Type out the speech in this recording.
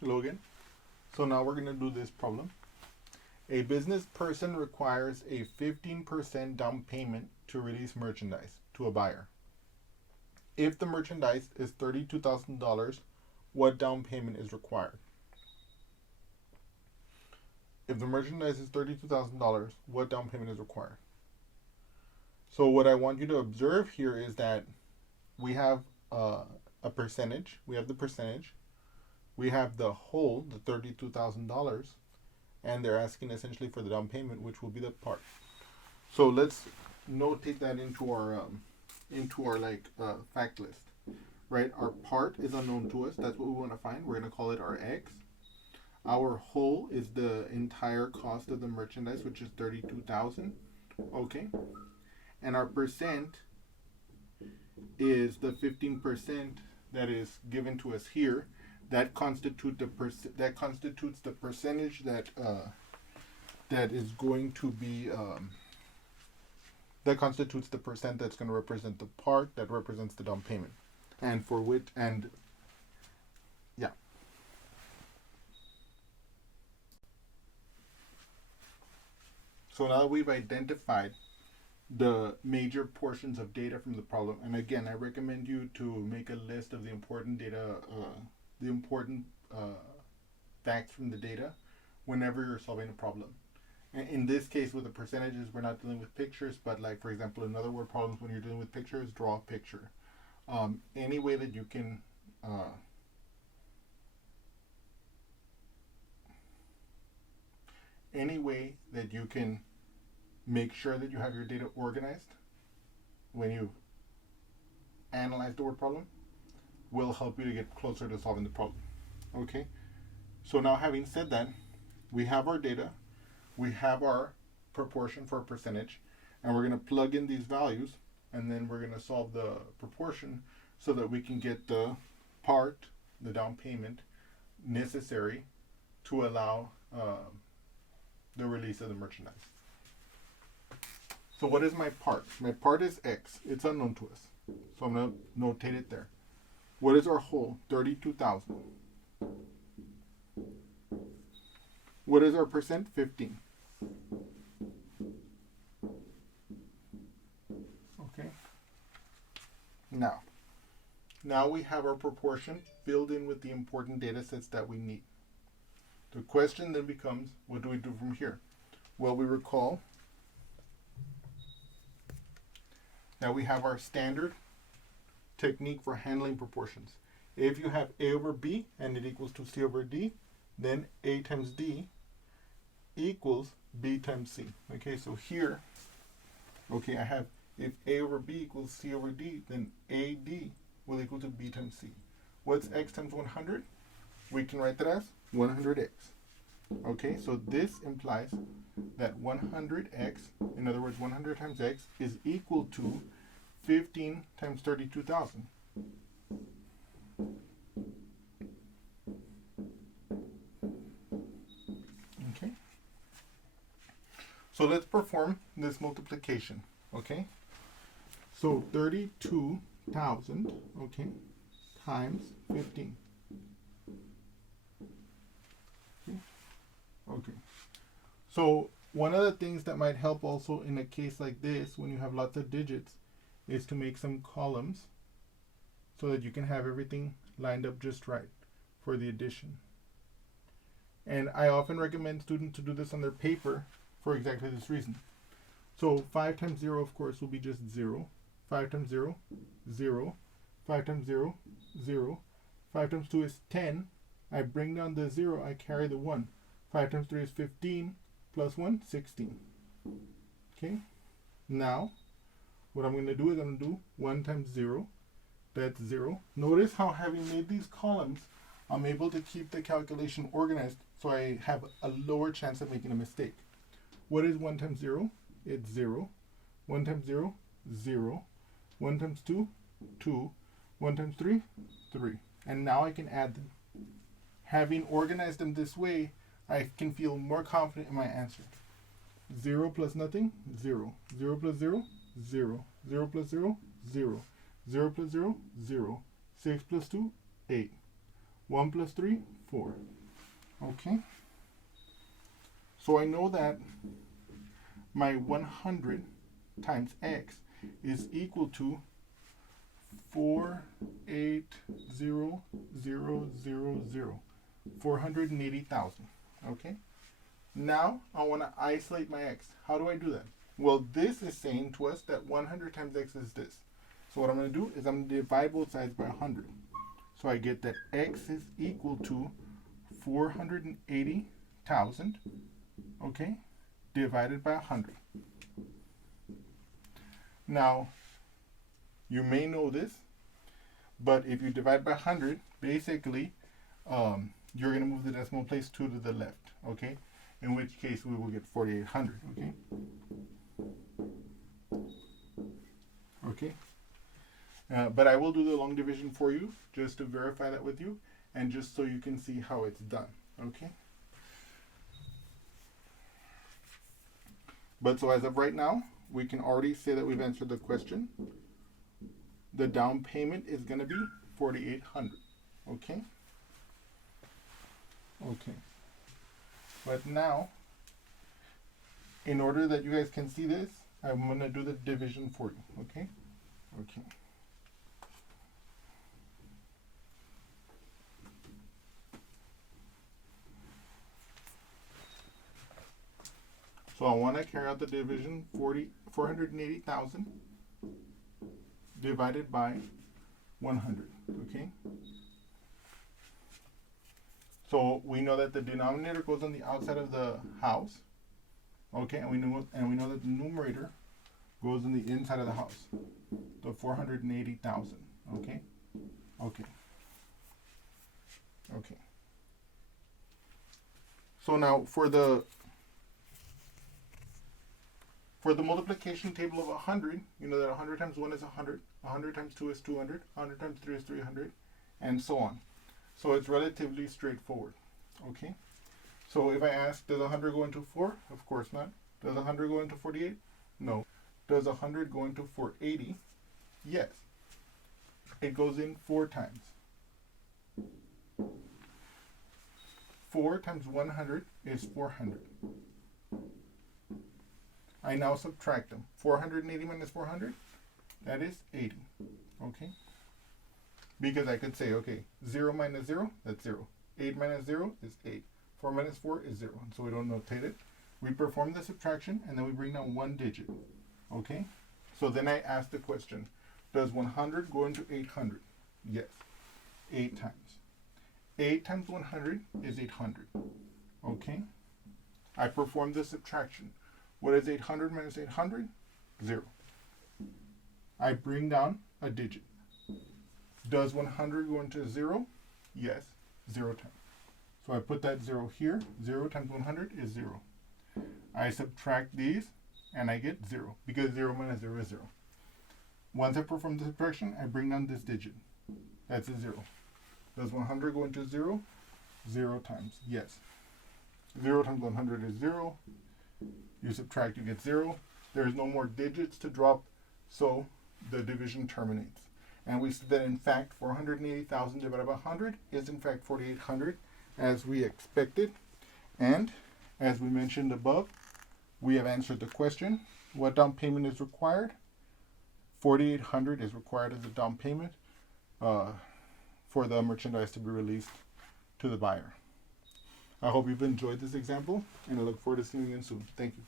Hello again. So now we're going to do this problem. A business person requires a 15% down payment to release merchandise to a buyer. If the merchandise is $32,000, what down payment is required? If the merchandise is $32,000, what down payment is required? So what I want you to observe here is that we have a percentage. We have the percentage. We have the whole, the $32,000, and they're asking essentially for the down payment, which will be the part. So let's notate that into our fact list, right? Our part is unknown to us. That's what we want to find. We're going to call it our X. Our whole is the entire cost of the merchandise, which is 32,000. Okay, and our percent is the 15% that is given to us here. That constitutes the percentage that is going to be that constitutes the percent that's going to represent the part that represents the down payment, and for which and yeah. So now that we've identified the major portions of data from the problem, and again, I recommend you to make a list of the important data. The important facts from the data whenever you're solving a problem. And in this case, with the percentages, we're not dealing with pictures, but like, for example, in other word problems, when you're dealing with pictures, draw a picture. Any way that you can make sure that you have your data organized when you analyze the word problem will help you to get closer to solving the problem. Okay, so now having said that, we have our data, we have our proportion for a percentage, and we're going to plug in these values, and then we're going to solve the proportion so that we can get the part, the down payment necessary to allow the release of the merchandise. So what is my part? My part is X. It's unknown to us. So I'm going to notate it there. What is our whole? 32,000. What is our percent? 15. Okay. Now we have our proportion filled in with the important data sets that we need. The question then becomes, what do we do from here? Well, we recall that we have our standard technique for handling proportions. If you have A over B and it equals to C over D, then A times D equals B times C. Okay, so here, I have, if A over B equals C over D, then AD will equal to B times C. What's X times 100? We can write that as 100X. Okay, so this implies that 100X, in other words, 100 times X, is equal to 15 times 32,000. Okay. So let's perform this multiplication. Okay. So 32,000, okay, times 15. Okay. So one of the things that might help also in a case like this, when you have lots of digits, is to make some columns so that you can have everything lined up just right for the addition. And I often recommend students to do this on their paper for exactly this reason. So 5 times 0, of course, will be just 0. 5 times 0, 0. 5 times 0, 0. 5 times 2 is 10. I bring down the 0, I carry the 1. 5 times 3 is 15, plus 1, 16. Okay? Now, what I'm going to do is I'm going to do 1 times 0. That's 0. Notice how having made these columns, I'm able to keep the calculation organized so I have a lower chance of making a mistake. What is 1 times 0? It's 0. 1 times 0, 0. 1 times 2, 2. 1 times 3, 3. And now I can add them. Having organized them this way, I can feel more confident in my answer. 0 plus nothing, 0. 0 plus 0, 0. 0 plus 0, 0. 0 plus 0, 0. 6 plus 2, 8. 1 plus 3, 4. Okay. So I know that my 100 times x is equal to 480,000, 480,000. Okay. Now I want to isolate my x. How do I do that? Well, this is saying to us that 100 times x is this. So what I'm going to do is I'm going to divide both sides by 100. So I get that x is equal to 480,000, okay, divided by 100. Now, you may know this, but if you divide by 100, basically, you're going to move the decimal place 2 to the left, okay? In which case, we will get 4,800, okay? Okay. But I will do the long division for you, just to verify that with you, and just so you can see how it's done, okay? But so as of right now, we can already say that we've answered the question. The down payment is going to be 4,800, okay? Okay. But now, in order that you guys can see this, I'm going to do the division for you, okay? Okay. So I want to carry out the division 480,000 divided by 100, okay? So we know that the denominator goes on the outside of the house, okay? And we know that the numerator goes on the inside of the house, the 480,000, okay? Okay. Okay. So now for the multiplication table of 100, you know that 100 times 1 is 100, 100 times 2 is 200, 100 times 3 is 300, and so on. So it's relatively straightforward, okay? So if I ask, does 100 go into 4? Of course not. Does 100 go into 48? No. Does 100 go into 480? Yes. It goes in 4 times. 4 times 100 is 400. I now subtract them. 480 minus 400, that is 80, okay? Because I could say, okay, 0 minus 0, that's 0. 8 minus 0 is 8. 4 minus 4 is 0. And so we don't notate it. We perform the subtraction, and then we bring down 1 digit, okay? So then I ask the question, does 100 go into 800? Yes, 8 times. 8 times 100 is 800, okay? I perform the subtraction. What is 800 minus 800? 0. I bring down a digit. Does 100 go into 0? Yes, 0 times. So I put that 0 here. 0 times 100 is 0. I subtract these, and I get 0, because 0 minus 0 is 0. Once I perform the subtraction, I bring down this digit. That's a 0. Does 100 go into 0? 0 times. Yes. 0 times 100 is 0. You subtract, you get 0. There's no more digits to drop, so the division terminates. And we see that, in fact, 480,000 divided by 100 is, in fact, 4,800, as we expected. And, as we mentioned above, we have answered the question. What down payment is required? 4,800 is required as a down payment for the merchandise to be released to the buyer. I hope you've enjoyed this example, and I look forward to seeing you again soon. Thank you.